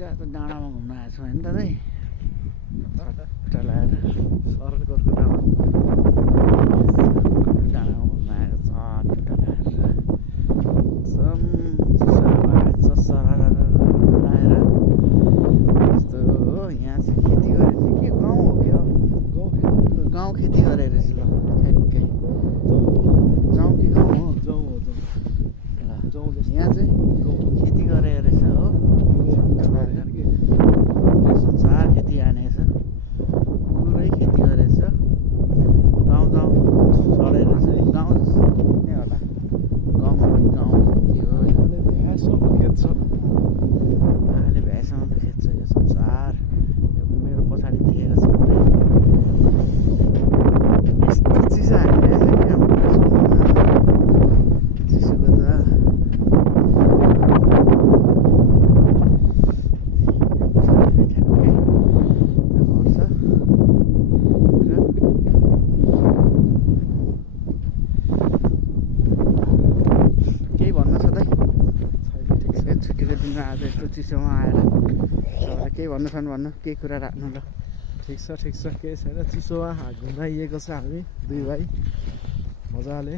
त डाँडामा घुम्न आएको छु होइन दादै टलाएर सरलकोटको डाँडामा घुम्न आएको छ टलाएर लाएर यस्तो हो यहाँ चाहिँ खेती गरेर चाहिँ के गाउँ हो क्या हो गाउँ खेती गरे रहेछ ल ठ्याक्कै जाउँ कि गाउँ हो ल यहाँ चाहिँ खेती गरे रहेछ हो संसार खेती हानेछ पुरै खेती गरेछ गाउँ गाउँ चढेर चाहिँ गाउँ नै होला गाउँ के हो भ्यासम्म खेद्छ आले भ्यासम्म त खेद्छ यो संसार यो मेरो पछाडि देखेको छ पुरै यस्तो चिसो हालिरहेछ कि हाम्रो चिसोको त आज यस्तो चिसोमा आएर तपाईँलाई केही भन्नु छ भने भन्नु केही कुरा राख्नु ल ठिक छ केही छैन चिसोमा घुमाइएको छ हामी दुई भाइ मजाले